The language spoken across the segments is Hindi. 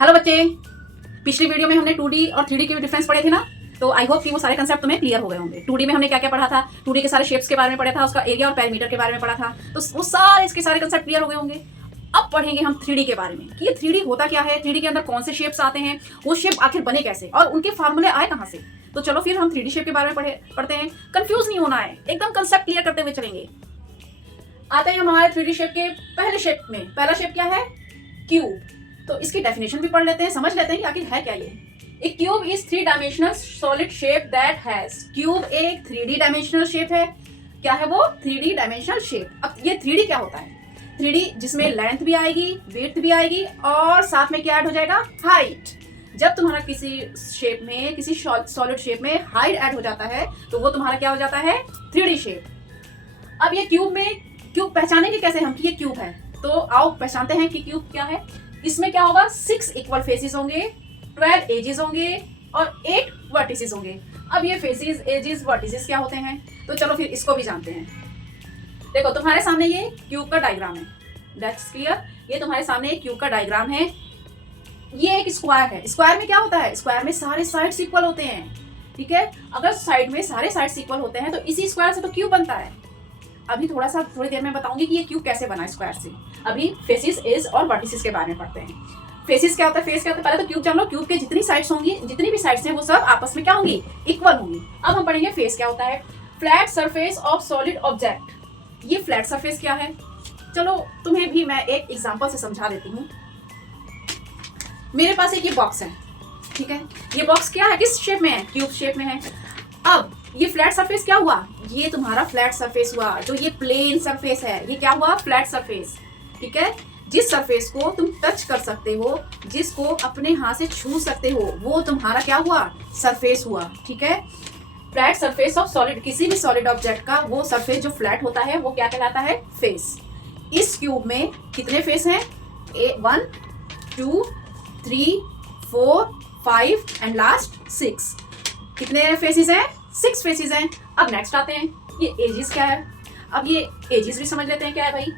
हेलो बच्चे, पिछली वीडियो में हमने 2D और 3D के डिफरेंस पढ़े थे ना। तो आई होप कि वो सारे कंसेप्ट तुम्हें क्लियर हो गए होंगे। 2D में हमने क्या क्या पढ़ा था, 2D के सारे शेप्स के बारे में पढ़ा था, उसका एरिया और पेरीमीटर के बारे में पढ़ा था। तो वो सारे इसके सारे कंसेप्ट क्लियर हो गए होंगे। अब पढ़ेंगे हम 3D के बारे में कि ये 3D होता क्या है, 3D के अंदर कौन से शेप्स आते हैं, वो शेप आखिर बने कैसे और उनके फार्मूले आए कहाँ से। तो चलो फिर हम 3D शेप के बारे में पढ़ते हैं। कंफ्यूज नहीं होना है, एकदम कंसेप्ट क्लियर करते हुए चलेंगे। आते हैं हमारे 3D शेप के पहले शेप में। पहला शेप क्या है? क्यूब। तो इसकी डेफिनेशन भी पढ़ लेते हैं, समझ लेते हैं कि आखिर है क्या ये। A cube is 3-dimensional solid shape that has। Cube एक 3D डायमेंशनल शेप है। क्या है वो? 3D dimensional shape. अब ये 3D क्या होता है? 3D जिसमें लेंथ भी आएगी, विड्थ भी आएगी और साथ में क्या ऐड हो जाएगा? हाइट। जब तुम्हारा किसी शेप में, किसी सॉलिड शेप में हाइट ऐड हो जाता है तो वो तुम्हारा क्या हो जाता है? 3D shape. अब ये क्यूब पहचानेंगे कैसे हम कि ये क्यूब है? तो आओ पहचानते हैं कि क्यूब क्या है। इसमें क्या होगा? 6 इक्वल फेसेस होंगे, 12 एजेस होंगे और 8 वर्टिसेस होंगे। अब ये फेसेस, एजेस, वर्टिसेस क्या होते हैं? तो चलो फिर इसको भी जानते हैं। देखो तुम्हारे सामने ये क्यूब का डायग्राम है। That's clear. ये तुम्हारे सामने एक क्यूब का डायग्राम है। ये एक स्क्वायर है। स्क्वायर में क्या होता है? स्क्वायर में सारे साइड्स इक्वल होते हैं। ठीक है, अगर साइड में सारे साइड्स इक्वल होते हैं तो इसी स्क्वायर से तो क्यूब बनता है। अभी थोड़ी देर में बताऊंगी कि ये क्यूब कैसे बना स्क्वायर से। अभी फेसेस, एज और वर्टिसेस के बारे में पढ़ते हैं। फेसेस क्या होता है, फेस क्या होता है? पहले तो क्यूब जान लो। क्यूब के जितनी साइड्स होंगी, जितनी भी साइड्स हैं वो सब आपस में क्या होंगी? इक्वल होंगी। अब हम पढ़ेंगे फेस क्या होता है। Flat surface of solid object. ये फ्लैट सरफेस क्या है? चलो तुम्हें भी मैं एक एग्जांपल से समझा देती हूँ। मेरे पास एक ये बॉक्स है, ठीक है। ये बॉक्स क्या है, किस शेप में है? क्यूब शेप में है। अब ये फ्लैट सरफेस क्या हुआ? ये तुम्हारा फ्लैट सरफेस हुआ। जो ये प्लेन सरफेस है, ये क्या हुआ? Flat surface. ठीक है, जिस सरफेस को तुम टच कर सकते हो, जिसको अपने हाथ से छू सकते हो, वो तुम्हारा क्या हुआ? सरफेस हुआ। ठीक है, फ्लैट सरफेस ऑफ सॉलिड। किसी भी सॉलिड ऑब्जेक्ट का वो सरफेस जो फ्लैट होता है वो क्या कहलाता है? फेस। इस क्यूब में कितने फेस हैं? 1 2 3 4 5 एंड लास्ट 6। कितने फेसेस हैं? 6 फेसेस हैं। अब नेक्स्ट आते हैं, ये एजेस क्या है? अब ये एजेस भी समझ लेते हैं क्या है भाई।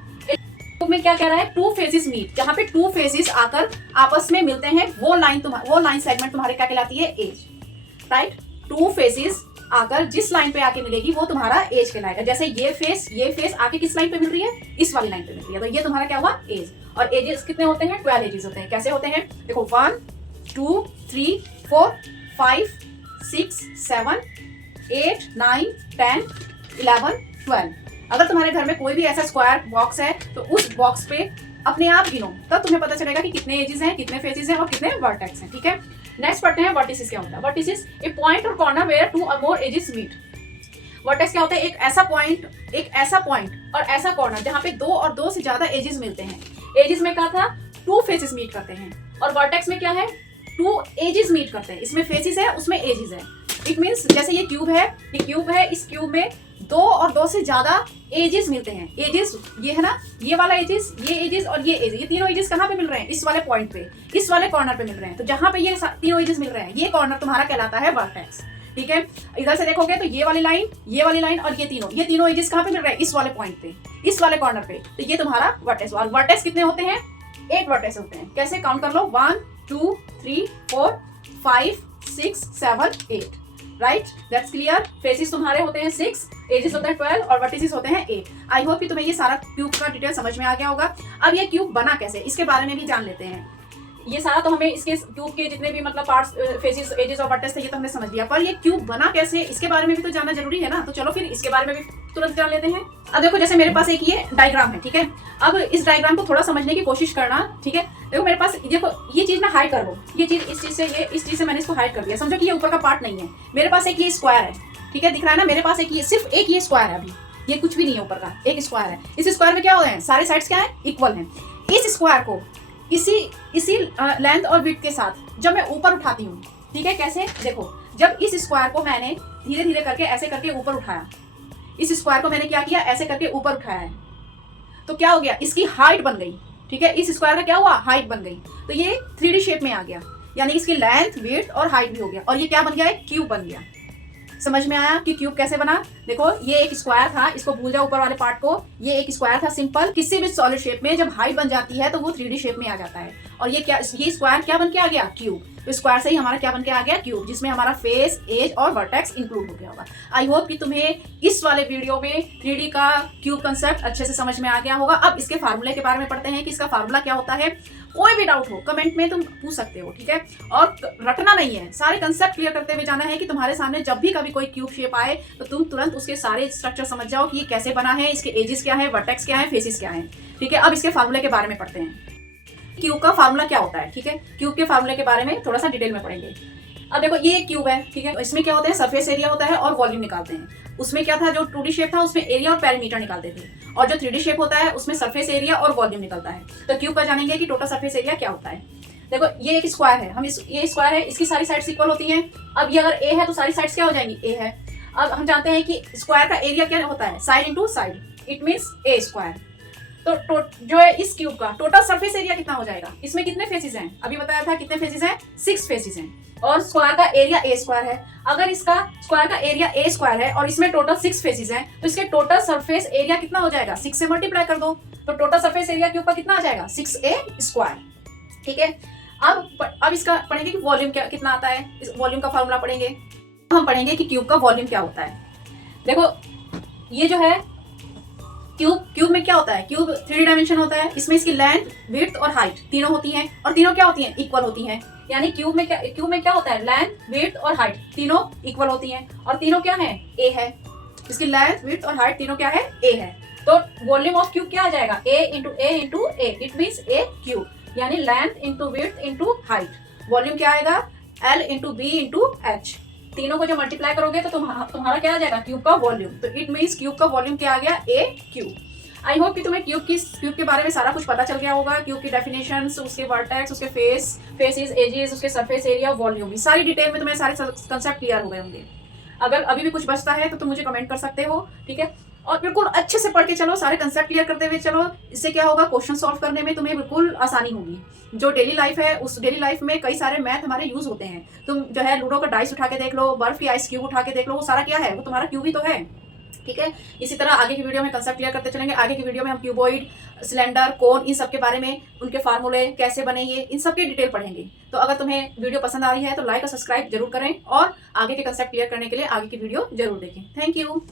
में क्या कह रहा है? 2 फेसेस मीट। जहां पे 2 फेसेस आकर आपस में मिलते हैं वो लाइन सेगमेंट तुम्हारे क्या कहलाती है? एज। राइट, 2 फेसेस आकर जिस लाइन पे आके मिलेगी वो तुम्हारा एज कहलाएगा। जैसे ये फेस आके किस लाइन पे मिल रही है? इस वाली लाइन पे मिल रही है, तो ये तुम्हारा क्या हुआ? एज। और एजेस कितने होते हैं? 12 एजेस होते हैं। कैसे होते हैं? देखो 1 2 3 4 5 6 7 8 9 10 11 12। अगर तुम्हारे घर में कोई भी ऐसा स्क्वायर बॉक्स है तो उस बॉक्स पे अपने आप गिनो, तब तुम्हें पता चलेगा कि कितने एजेस हैं, कितने फेसेस हैं और कितने वर्टेक्स हैं। ठीक है, नेक्स्ट पढ़ते हैं वर्टिसेस क्या होता है। वर्टिसेस ए पॉइंट और कॉर्नर वेयर 2 और मोर एजेस मीट। वर्टेक्स क्या होता है? एक ऐसा पॉइंट और ऐसा कॉर्नर जहां पे 2 और 2 से ज्यादा एजेस मिलते हैं। एजेस में क्या था? 2 फेसेस मीट करते हैं। और वर्टेक्स में क्या है? 2 एजेस मीट करते हैं। इसमें फेसेस है, उसमें एजेस है। इट मीन्स जैसे ये क्यूब है, इस क्यूब में 2 और 2 से ज्यादा एजेस मिलते हैं। एजेस ये है ना, ये वाला एजेस, ये एजेस और ये एजेस, ये तीनों एजेस कहाँ पे मिल रहे हैं? इस वाले पॉइंट पे, इस वाले कॉर्नर पे मिल रहे हैं। तो जहां पे ये तीनों एजेस मिल रहे हैं, ये कॉर्नर तुम्हारा कहलाता है वर्टेक्स। ठीक है, इधर से देखोगे तो ये वाली लाइन और ये तीनों एजेस कहाँ पे मिल रहे हैं? इस वाले पॉइंट पे, इस वाले कॉर्नर पे। तो ये तुम्हारा वर्टेक्स। और वर्टेक्स कितने होते हैं? 8 वर्टेक्स होते हैं। कैसे? काउंट कर लो, 1 2 3 4 5 6 7 8। Right, that's clear. फेसेस तुम्हारे होते हैं 6, एजेस होते हैं 12 और वर्टिसेस होते हैं 8। आई होप कि तुम्हें ये सारा क्यूब का डिटेल समझ में आ गया होगा। अब ये क्यूब बना कैसे, इसके बारे में भी जान लेते हैं। ये सारा तो हमें इसके क्यूब के जितने भी मतलब पार्ट्स, फेसेस, एजेस और वर्टेक्स थे, ये तो हमने समझ लिया, पर ये क्यूब बना कैसे, इसके बारे में भी तो जानना जरूरी है ना। तो चलो फिर इसके बारे में भी तुरंत जान लेते हैं। अब देखो, जैसे मेरे पास एक ये डायग्राम है, ठीक है। अब इस डायग्राम को थोड़ा समझने की कोशिश करना, ठीक है। देखो मेरे पास, देखो ये चीज मैं हाइड कर दूं, ये चीज इस चीज से मैंने इसको हाइड कर दिया। समझो कि ये ऊपर का पार्ट नहीं है। मेरे पास एक ये स्क्वायर है, ठीक है, दिख रहा है ना। मेरे पास सिर्फ एक ये स्क्वायर है। अभी ये कुछ भी नहीं है, ऊपर का एक स्क्वायर है। इस स्क्वायर में क्या हो रहे हैं? सारे साइड्स क्या है? इक्वल हैं। इस स्क्वायर को इसी लेंथ और विड्थ के साथ जब मैं ऊपर उठाती हूँ, ठीक है, कैसे? देखो, जब इस स्क्वायर को मैंने धीरे धीरे करके ऐसे करके ऊपर उठाया, इस स्क्वायर को मैंने क्या किया? ऐसे करके ऊपर उठाया है, तो क्या हो गया? इसकी हाइट बन गई। ठीक है, इस स्क्वायर का क्या हुआ? हाइट बन गई। तो ये 3D शेप में आ गया, यानी इसकी लेंथ, विड्थ और हाइट भी हो गया। और ये क्या बन गया? एक क्यूब बन गया। समझ में आया कि क्यूब कैसे बना? देखो ये एक स्क्वायर था, इसको भूल जाओ ऊपर वाले पार्ट को। ये एक स्क्वायर था सिंपल। किसी भी सॉलिड शेप में जब हाइट बन जाती है तो वो 3D शेप में आ जाता है। और ये स्क्वायर क्या बन के आ गया? क्यूब। तो स्क्वायर से ही हमारा क्या बन के आ गया? क्यूब, जिसमें हमारा फेस, एज और वर्टेक्स इंक्लूड हो गया होगा। आई होप कि तुम्हें इस वाले वीडियो में 3D का क्यूब कंसेप्ट अच्छे से समझ में आ गया होगा। अब इसके फार्मूले के बारे में पढ़ते हैं कि इसका फार्मूला क्या होता है। कोई भी डाउट हो कमेंट में तुम पूछ सकते हो, ठीक है? और रटना नहीं है, सारे कंसेप्ट क्लियर करते हुए जाना है कि तुम्हारे सामने जब भी कभी कोई क्यूब शेप आए तो तुम तुरंत उसके सारे स्ट्रक्चर समझ जाओ कि ये कैसे बना है, इसके एजेस क्या है, वर्टेक्स क्या है, फेसेस क्या है, ठीक है? अब इसके फार्मूले के बारे में पढ़ते हैं। क्यूब का फार्मूला क्या होता है, ठीक है? क्यूब के फार्मूले के बारे में थोड़ा सा डिटेल में पढ़ेंगे। अब देखो ये एक क्यूब है, ठीक है? इसमें क्या होता है? सरफेस एरिया होता है और वॉल्यूम निकालते हैं। उसमें क्या था? जो 2D शेप था उसमें एरिया और पेरीमीटर निकालते थे, और जो 3D शेप होता है उसमें सरफेस एरिया और वॉल्यूम निकलता है। तो क्यूब का जानेंगे कि टोटल सरफेस एरिया क्या होता है। देखो ये एक स्क्वायर है, ये स्क्वायर है, इसकी सारी साइड्स इक्वल होती हैं। अब ये अगर ए है तो सारी साइड्स क्या हो जाएंगी? ए है। अब हम जानते हैं कि स्क्वायर का एरिया क्या होता है? Side into side, it means A square. तो जो है इस क्यूब का टोटल सरफेस एरिया कितना हो जाएगा? इसमें कितने फेसेस हैं? अभी बताया था कितने फेसेस हैं? 6 फेसेस हैं। और स्क्वायर का एरिया ए स्क्वायर है। अगर इसका स्क्वायर का एरिया ए स्क्वायर है और इसमें टोटल 6 फेसेस हैं तो इसके टोटल सरफेस एरिया कितना हो जाएगा? 6 से मल्टीप्लाई कर दो तो टोटल सरफेस एरिया क्यूब का कितना आ जाएगा? 6a स्क्वायर, ठीक है? अब इसका पढ़ेंगे कि वॉल्यूम क्या कितना आता है। इस वॉल्यूम का फॉर्मूला पढ़ेंगे। हम पढ़ेंगे कि क्यूब का वॉल्यूम क्या होता है। देखो ये जो है क्यूब में क्या होता है? क्यूब 3D डायमेंशन होता है। इसमें इसकी लेंथ, विड्थ और हाइट तीनों होती हैं, और तीनों क्या होती हैं? इक्वल होती हैं। यानी क्यूब में क्या होता है? लेंथ, विड्थ और हाइट तीनों इक्वल होती हैं, और तीनों क्या है? ए है। इसकी लेंथ, विड्थ और हाइट तीनों क्या है? ए है। तो वॉल्यूम ऑफ क्यूब क्या आ जाएगा? A into a, it means a cube. यानी length into width into height. Volume क्या आएगा? L into B into H. तीनों को जब मल्टीप्लाई करोगे तो तुम्हारा क्या आ जाएगा? क्यूब का वॉल्यूम। तो इट मीन्स क्यूब का वॉल्यूम क्या आ गया? ए क्यूब। आई होप कि तुम्हें क्यूब के बारे में सारा कुछ पता चल गया होगा। क्यूब की डेफिनेशंस, उसके वर्टेक्स, उसके फेसेस, एजेस, उसके सरफेस एरिया, वॉल्यूम, सारी डिटेल में तुम्हें सारे कंसेप्ट क्लियर हो गए होंगे। अगर अभी भी कुछ बचता है तो तुम मुझे कमेंट कर सकते हो, ठीक है? और बिल्कुल अच्छे से पढ़ के चलो, सारे कंसेप्ट क्लियर करते हुए चलो। इससे क्या होगा? क्वेश्चन सॉल्व करने में तुम्हें बिल्कुल आसानी होगी। जो डेली लाइफ है उस डेली लाइफ में कई सारे मैथ हमारे यूज होते हैं। तुम जो है लूडो का डाइस उठा के देख लो, बर्फ की आइस क्यूब उठा के देख लो, वो सारा क्या है? वो तुम्हारा क्यूब ही तो है, ठीक है? इसी तरह आगे की वीडियो में कंसेप्ट क्लियर करते चलेंगे। आगे की वीडियो में हम क्यूबॉइड, सिलेंडर, कोन, इन सब के बारे में, उनके फार्मूले कैसे बने, ये इन सब की डिटेल पढ़ेंगे। तो अगर तुम्हें वीडियो पसंद आ रही है तो लाइक और सब्सक्राइब जरूर करें, और आगे के कंसेप्ट क्लियर करने के लिए आगे की वीडियो जरूर देखें। Thank you.